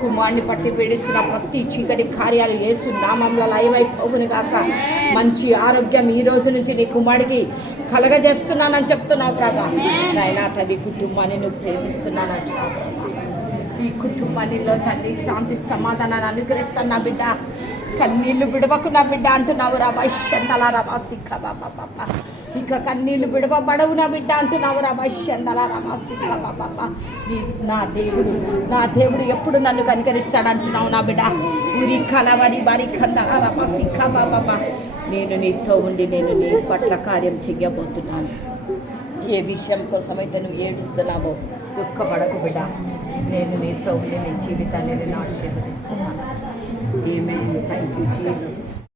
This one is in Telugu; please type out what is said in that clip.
కుమార్ని పట్టి పీడిస్తున్న ప్రతి చీకటి కార్యాలు యేసు నామములో లయమైపోవును గాక. మంచి ఆరోగ్యం ఈ రోజు నుంచి నీ కుమారుడికి కలగజేస్తున్నానని చెప్తున్నావు ప్రభా. నాయనా తల్లి కుటుంబాన్ని నువ్వు ప్రేమిస్తున్నాను. ఈ కుటుంబానిలో తండ్రి శాంతి సమాధానాన్ని అనుగ్రహిస్తాను నా బిడ్డ. కన్నీళ్లు విడవకు నా బిడ్డ అంటున్నావు రాబాష్యందలా రాబాసిక్క బాబా. ఇక కన్నీళ్లు విడవబడవు నా బిడ్డ అంటున్నావు రాబాష్యందలా రాబాసిక్క బాబా. నా దేవుడు ఎప్పుడు నన్ను కనికరిస్తాడు అంటున్నావు నా బిడ్డ. ఊరి కలవరి వారి కందలా రాబాసిక్క బాబా. నేను నీతో ఉండి నేను నీ పట్ల కార్యం చెయ్యబోతున్నాను. ఏ విషయం కోసమైతే నువ్వు ఏడుస్తున్నావో దుఃఖపడకు బిడ్డ. నేను నీతో ఉండి నీ జీవితాన్ని నేను ఆశీర్వదిస్తున్నాను. ఆమేన్. Thank you Jesus.